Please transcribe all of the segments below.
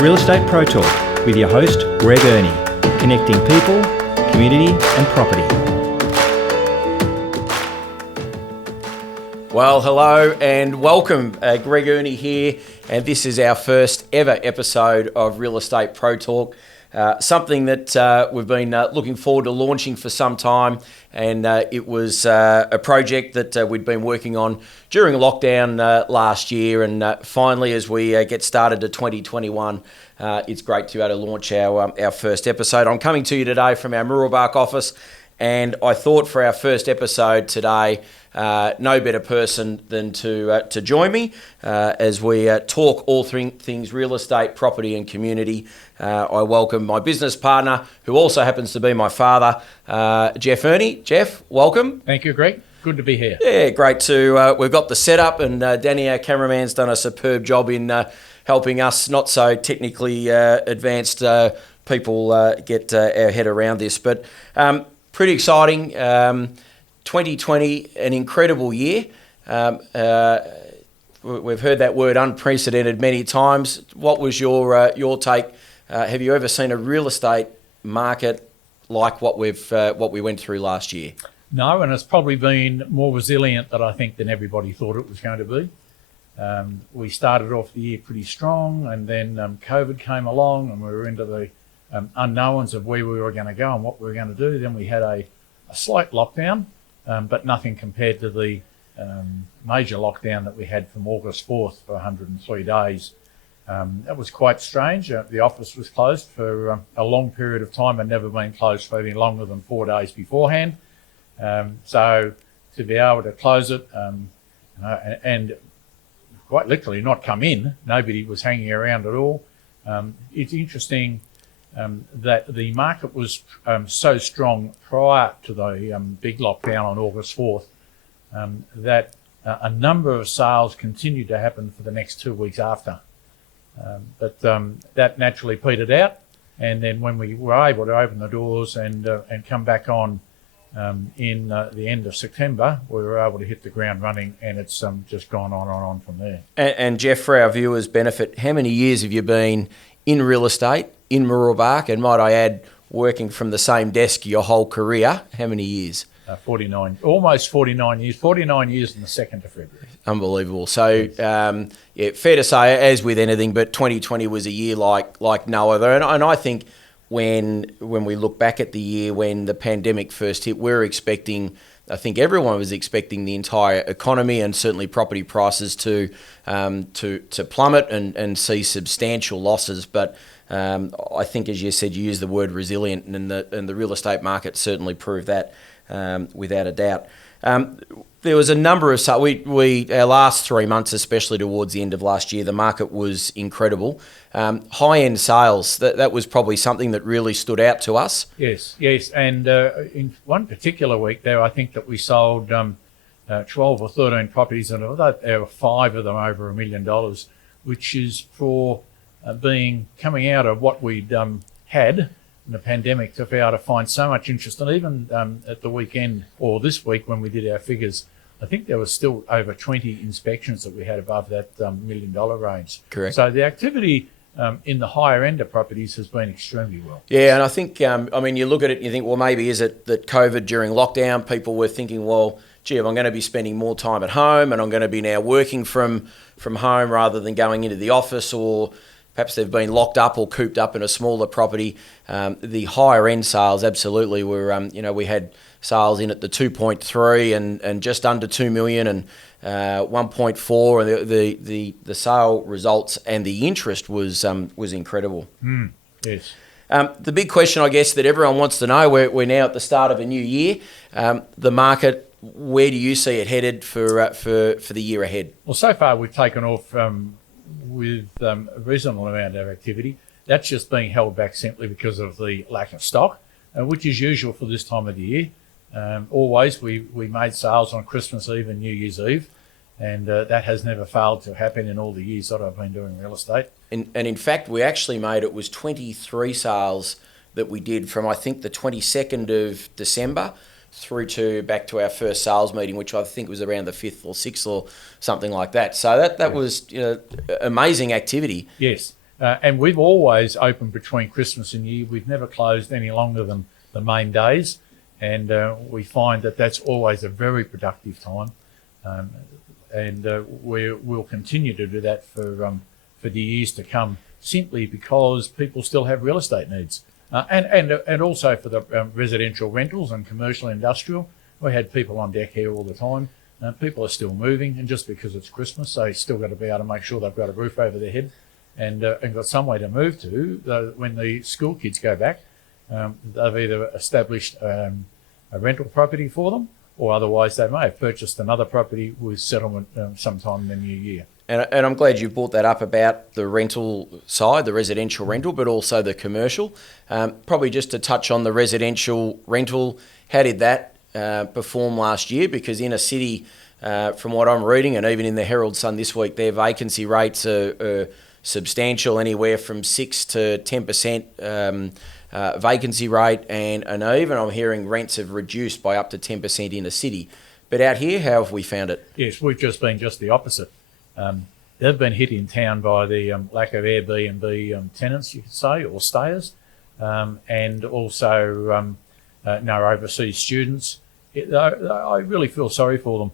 Real Estate Pro Talk with your host, Greg Earney, connecting people, community and property. Well, hello and welcome. Greg Earney here, and this is our first ever episode of Real Estate Pro Talk. Something that we've been looking forward to launching for some time, and it was a project that we'd been working on during lockdown last year, and finally as we get started to 2021, it's great to be able to launch our first episode. I'm coming to you today from our Mooroolbark office, and I thought for our first episode today, no better person than to join me as we talk all things real estate, property and community. I welcome my business partner, who also happens to be my father, Jeff Earney. Jeff, welcome. Thank you, Greg. Good to be here. Yeah, great to. We've got the setup, and Danny, our cameraman's done a superb job in helping us not so technically advanced people get our head around this. But pretty exciting. 2020, an incredible year. We've heard that word unprecedented many times. What was your take? Have you ever seen a real estate market like what we went through last year? No, and it's probably been more resilient than everybody thought it was going to be. We started off the year pretty strong, and then COVID came along, and we were into the unknowns of where we were going to go and what we were going to do. Then we had a slight lockdown, but nothing compared to the major lockdown that we had from August 4th for 103 days. That was quite strange. The office was closed for a long period of time and never been closed for any longer than 4 days beforehand. So to be able to close it and quite literally not come in, nobody was hanging around at all. It's interesting that the market was so strong prior to the big lockdown on August 4th that a number of sales continued to happen for the next 2 weeks after. But that naturally petered out, and then when we were able to open the doors and come back on in the end of September, we were able to hit the ground running, and it's just gone on from there. And Jeff, for our viewers' benefit, how many years have you been in real estate in Mooroolbark, and might I add, working from the same desk your whole career? How many years? 49, almost 49 years. 49 years in the 2nd of February. Unbelievable. So, yeah, fair to say, as with anything, but 2020 was a year like no other. And I think when we look back at the year when the pandemic first hit, I think everyone was expecting the entire economy and certainly property prices to plummet and see substantial losses. But I think, as you said, you used the word resilient, and the real estate market certainly proved that without a doubt. There was a number of our last 3 months, especially towards the end of last year, the market was incredible. High-end sales, that was probably something that really stood out to us. Yes, and in one particular week there, I think that we sold 12 or 13 properties, and there were 5 of them over $1 million, which is for coming out of what we'd had in the pandemic, to be able to find so much interest. And even at the weekend, or this week when we did our figures, I think there was still over 20 inspections that we had above that $1 million range. Correct. So the activity in the higher end of properties has been extremely well. Yeah, and I think, you look at it and you think, well, maybe is it that COVID during lockdown, people were thinking, well, gee, I'm going to be spending more time at home, and I'm going to be now working from home rather than going into the office, or perhaps they've been locked up or cooped up in a smaller property. The higher end sales absolutely were, we had sales in at the 2.3 and just under 2 million and 1.4, and the sale results and the interest was incredible. Yes. The big question, I guess, that everyone wants to know, we're now at the start of a new year, the market, where do you see it headed for the year ahead? Well, so far we've taken off with a reasonable amount of activity. That's just being held back simply because of the lack of stock, which is usual for this time of the year. Always we made sales on Christmas Eve and New Year's Eve, and that has never failed to happen in all the years that I've been doing real estate. And in fact, we actually it was 23 sales that we did from, I think, the 22nd of December through to back to our first sales meeting, which I think was around the 5th or 6th or something like that. So that was amazing activity. Yes. And we've always opened between Christmas and New Year. We've never closed any longer than the main days. And we find that that's always a very productive time. And we'll continue to do that for the years to come, simply because people still have real estate needs. And also for the residential rentals and commercial industrial. We had people on deck here all the time. People are still moving, and just because it's Christmas, they still got to be able to make sure they've got a roof over their head and got somewhere to move to. When the school kids go back, they've either established a rental property for them, or otherwise they may have purchased another property with settlement sometime in the new year. And I'm glad you brought that up about the rental side, the residential rental, but also the commercial. Probably just to touch on the residential rental, how did that perform last year? Because in a city, from what I'm reading, and even in the Herald Sun this week, their vacancy rates are substantial, anywhere from 6 to 10% vacancy rate, and even I'm hearing rents have reduced by up to 10% in a city. But out here, how have we found it? Yes, we've just been just the opposite. They've been hit in town by the lack of Airbnb tenants, you could say, or stayers, and also no overseas students. I really feel sorry for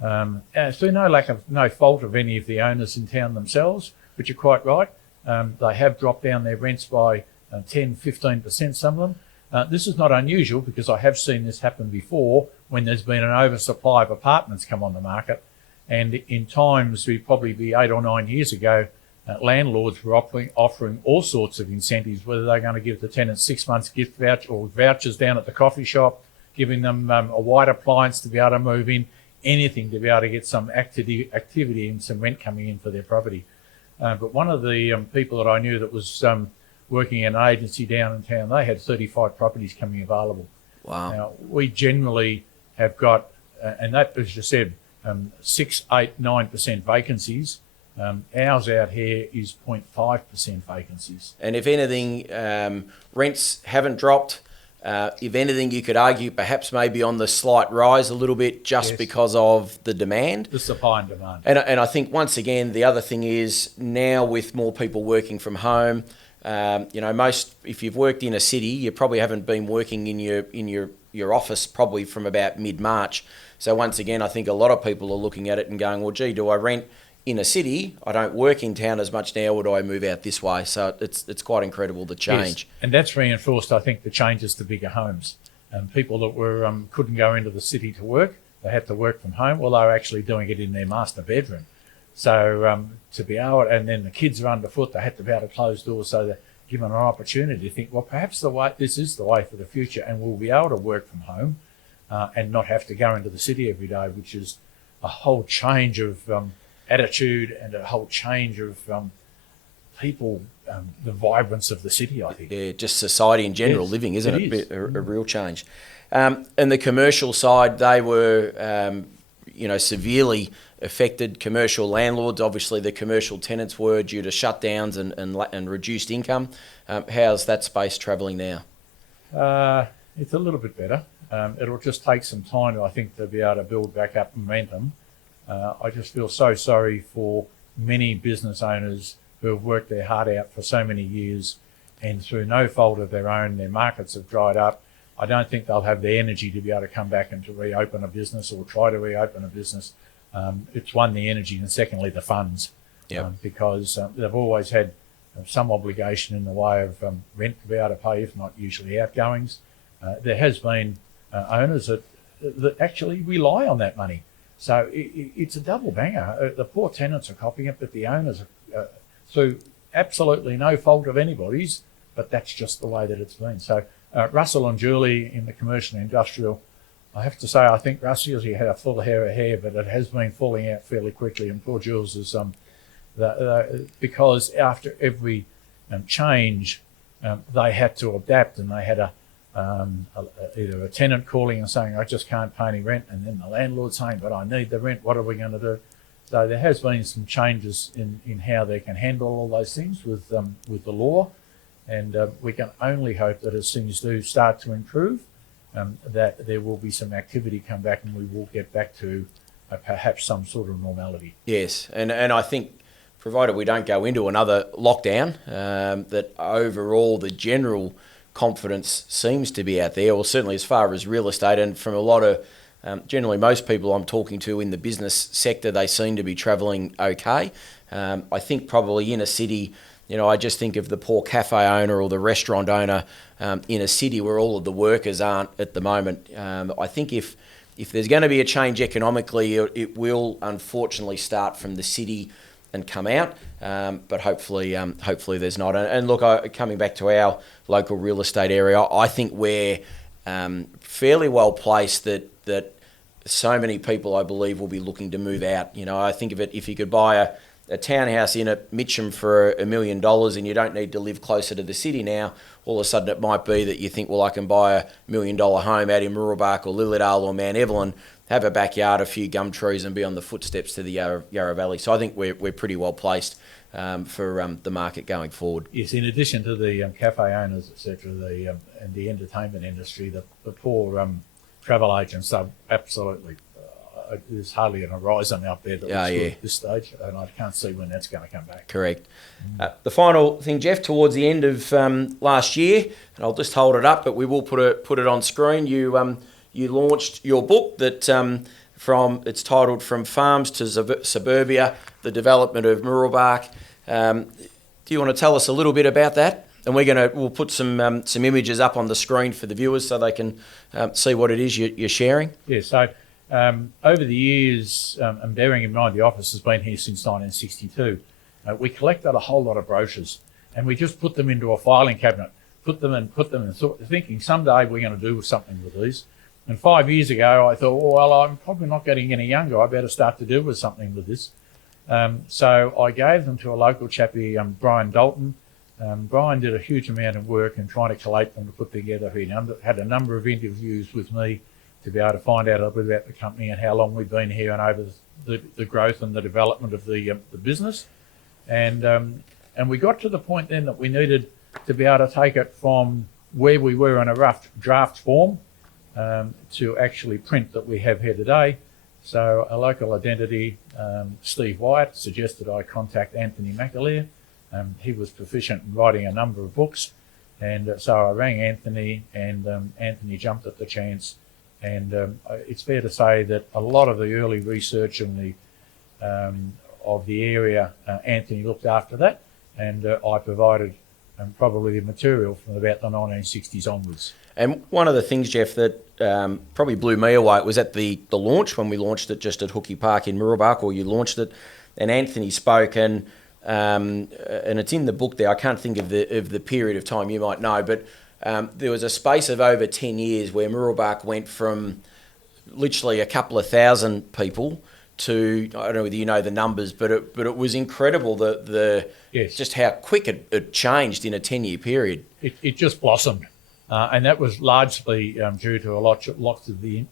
them. Through no fault of any of the owners in town themselves, but you're quite right. They have dropped down their rents by 10, 15%, some of them. This is not unusual, because I have seen this happen before when there's been an oversupply of apartments come on the market. And in times, probably be 8 or 9 years ago, landlords were offering all sorts of incentives, whether they're going to give the tenants 6 months gift voucher or vouchers down at the coffee shop, giving them a white appliance to be able to move in, anything to be able to get some activity and some rent coming in for their property. But one of the people that I knew that was working in an agency down in town, they had 35 properties coming available. Wow. Now, we generally have got, and that, as you said, 6, 8, 9% vacancies. Ours out here is 0.5% vacancies. And if anything, rents haven't dropped. If anything, you could argue perhaps maybe on the slight rise a little bit, just Yes. because of the demand. The supply and demand. And I think, once again, the other thing is, now with more people working from home, if you've worked in a city, you probably haven't been working in your office probably from about mid-March. So once again, I think a lot of people are looking at it and going, well, gee, do I rent in a city? I don't work in town as much now, or do I move out this way? So it's quite incredible, the change. Yes. And that's reinforced, I think, the changes to bigger homes. People that were couldn't go into the city to work, they had to work from home. Well, they were actually doing it in their master bedroom. So to be able, and then the kids are underfoot, they had to be able to close doors, so they're given an opportunity to think, well, perhaps this is the way for the future, and we'll be able to work from home and not have to go into the city every day, which is a whole change of attitude and a whole change of people, the vibrance of the city, I think. Yeah, just society in general, Yes, living, isn't it? is. A real change. And the commercial side, they were, severely affected. Commercial landlords, obviously the commercial tenants were, due to shutdowns and reduced income. How's that space travelling now? It's a little bit better. It'll just take some time, I think, to be able to build back up momentum. I just feel so sorry for many business owners who have worked their heart out for so many years, and through no fault of their own, their markets have dried up. I don't think they'll have the energy to be able to come back and to reopen a business or try to reopen a business. It's one, the energy, and secondly, the funds. Yep. Because they've always had some obligation in the way of rent to be able to pay, if not usually outgoings. There has been owners that actually rely on that money. So it's a double banger. The poor tenants are copying it, but the owners are, through absolutely no fault of anybody's, but that's just the way that it's been. So Russell and Julie in the commercial and industrial, I have to say, I think Russell, he had a full hair of hair, but it has been falling out fairly quickly. And poor Jules is, because after every change, they had to adapt, and they had either a tenant calling and saying, I just can't pay any rent, and then the landlord saying, but I need the rent, what are we going to do? So there has been some changes in how they can handle all those things with the law, and we can only hope that as things do start to improve, that there will be some activity come back, and we will get back to perhaps some sort of normality. Yes, and I think provided we don't go into another lockdown, that overall the general confidence seems to be out there, or certainly as far as real estate, and from a lot of generally most people I'm talking to in the business sector, they seem to be travelling okay. I think probably in a city, I just think of the poor cafe owner or the restaurant owner in a city where all of the workers aren't at the moment. I think if there's going to be a change economically, it will unfortunately start from the city and come out, but hopefully there's not. And look, coming back to our local real estate area, I think we're fairly well placed that so many people, I believe, will be looking to move out. I think of it, if you could buy a townhouse in at Mitcham for $1 million and you don't need to live closer to the city now, all of a sudden it might be that you think, well, I can buy a $1 million home out in Mooroolbark or Lilydale or Mount Evelyn, have a backyard, a few gum trees, and be on the footsteps to the Yarra Valley. So I think we're pretty well placed for the market going forward. Yes, in addition to the cafe owners, etc., and the entertainment industry, the poor travel agents are absolutely. There's hardly an horizon out there that at this stage, and I can't see when that's going to come back. Correct. The final thing, Jeff, towards the end of last year, and I'll just hold it up, but we will put it on screen. You launched your book that it's titled "From Farms to Suburbia: The Development of Mooroolbark." Do you want to tell us a little bit about that? And we'll put some images up on the screen for the viewers so they can see what it is you're sharing. Yeah. So. Over the years, and bearing in mind the office has been here since 1962, we collected a whole lot of brochures and we just put them into a filing cabinet, put them in, thinking someday we're going to do something with these. And 5 years ago, I thought, well, I'm probably not getting any younger. I better start to do with something with this. So I gave them to a local chappie, Brian Dalton. Brian did a huge amount of work in trying to collate them to put together. He had a number of interviews with me to be able to find out a bit about the company and how long we've been here and over the growth and the development of the business. And we got to the point then that we needed to be able to take it from where we were in a rough draft form to actually print that we have here today. So a local identity, Steve Wyatt, suggested I contact Anthony McAleer. He was proficient in writing a number of books. And so I rang Anthony, and Anthony jumped at the chance. And it's fair to say that a lot of the early research and of the area, Anthony looked after that, and I provided probably the material from about the 1960s onwards. And one of the things, Jeff, that probably blew me away, it was at the launch, when we launched it just at Hookie Park in Mooroolbark, or you launched it, and Anthony spoke, and it's in the book there. I can't think of the period of time, you might know, but there was a space of over 10 years where Mooroolbark went from literally a couple of thousand people to, I don't know whether you know the numbers, but it was incredible Yes. just how quick it changed in a 10-year period. It just blossomed, and that was largely due to lots of the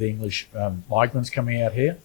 English migrants coming out here.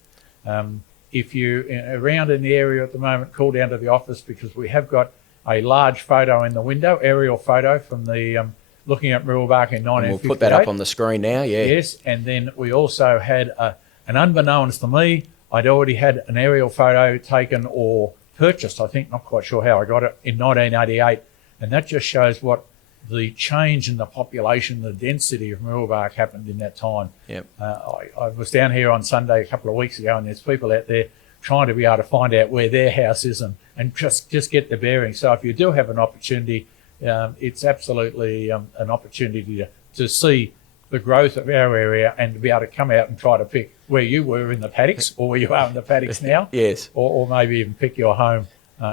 If you're around in the area at the moment, call down to the office, because we have got a large photo in the window, aerial photo from the looking at Mooroolbark in 1958. We'll put that up on the screen now, yeah. Yes, and then we also had, an unbeknownst to me, I'd already had an aerial photo taken or purchased, I think, not quite sure how I got it, in 1988. And that just shows what the change in the population, the density of Mooroolbark happened in that time. Yep. I was down here on Sunday a couple of weeks ago, and there's people out there trying to be able to find out where their house is and just get the bearing. So if you do have an opportunity, it's absolutely an opportunity to see the growth of our area and to be able to come out and try to pick where you were in the paddocks or where you are in the paddocks now. Yes. Or maybe even pick your home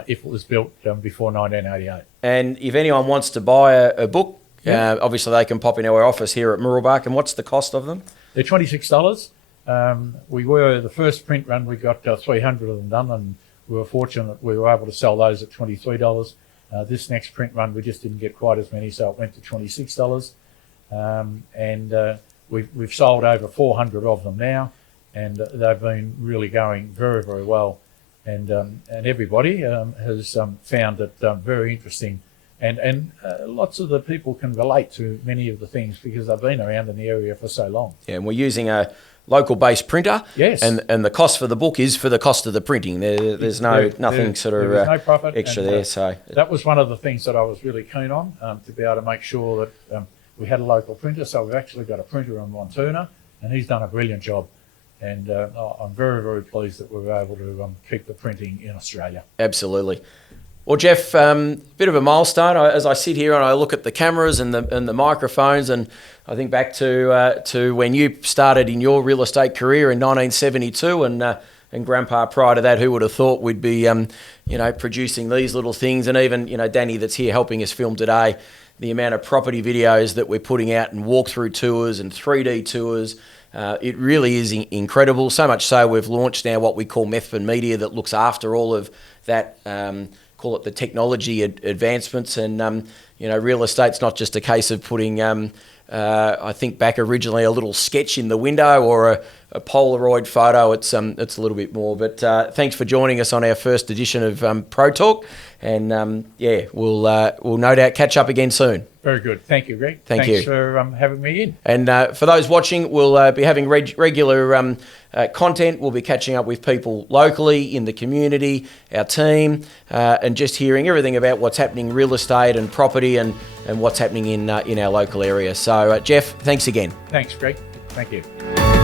if it was built before 1988. And if anyone wants to buy a book, obviously they can pop into our office here at Mooroolbark. And what's the cost of them? They're $26. We were the first print run, we got 300 of them done, and we were fortunate we were able to sell those at $23. This next print run, we just didn't get quite as many, so it went to $26. And we've sold over 400 of them now, and they've been really going very, very well. And everybody has found it very interesting. And lots of the people can relate to many of the things because they've been around in the area for so long. Yeah, and we're using a local-based printer. Yes. And the cost for the book is for the cost of the printing. There's nothing sort of there was no profit extra and, there. So that was one of the things that I was really keen on, to be able to make sure that we had a local printer. So we've actually got a printer in Montana, and he's done a brilliant job. And I'm very, very pleased that we were able to keep the printing in Australia. Absolutely. Well, Jeff, bit of a milestone. As I sit here and I look at the cameras and the microphones, and I think back to when you started in your real estate career in 1972, and Grandpa prior to that, who would have thought we'd be, producing these little things, and even, Danny that's here helping us film today, the amount of property videos that we're putting out and walkthrough tours and 3D tours. It really is incredible. So much so we've launched now what we call Methven Media that looks after all of that. Call it the technology advancements, and real estate's not just a case of putting I think back originally a little sketch in the window or a Polaroid photo. It's a little bit more. But thanks for joining us on our first edition of Pro Talk, and we'll no doubt catch up again soon. Very good. Thank you, Greg. Thanks for having me in. And for those watching, we'll be having regular content. We'll be catching up with people locally in the community, our team, and just hearing everything about what's happening in real estate and property and what's happening in our local area. So, Jeff, thanks again. Thanks, Greg. Thank you.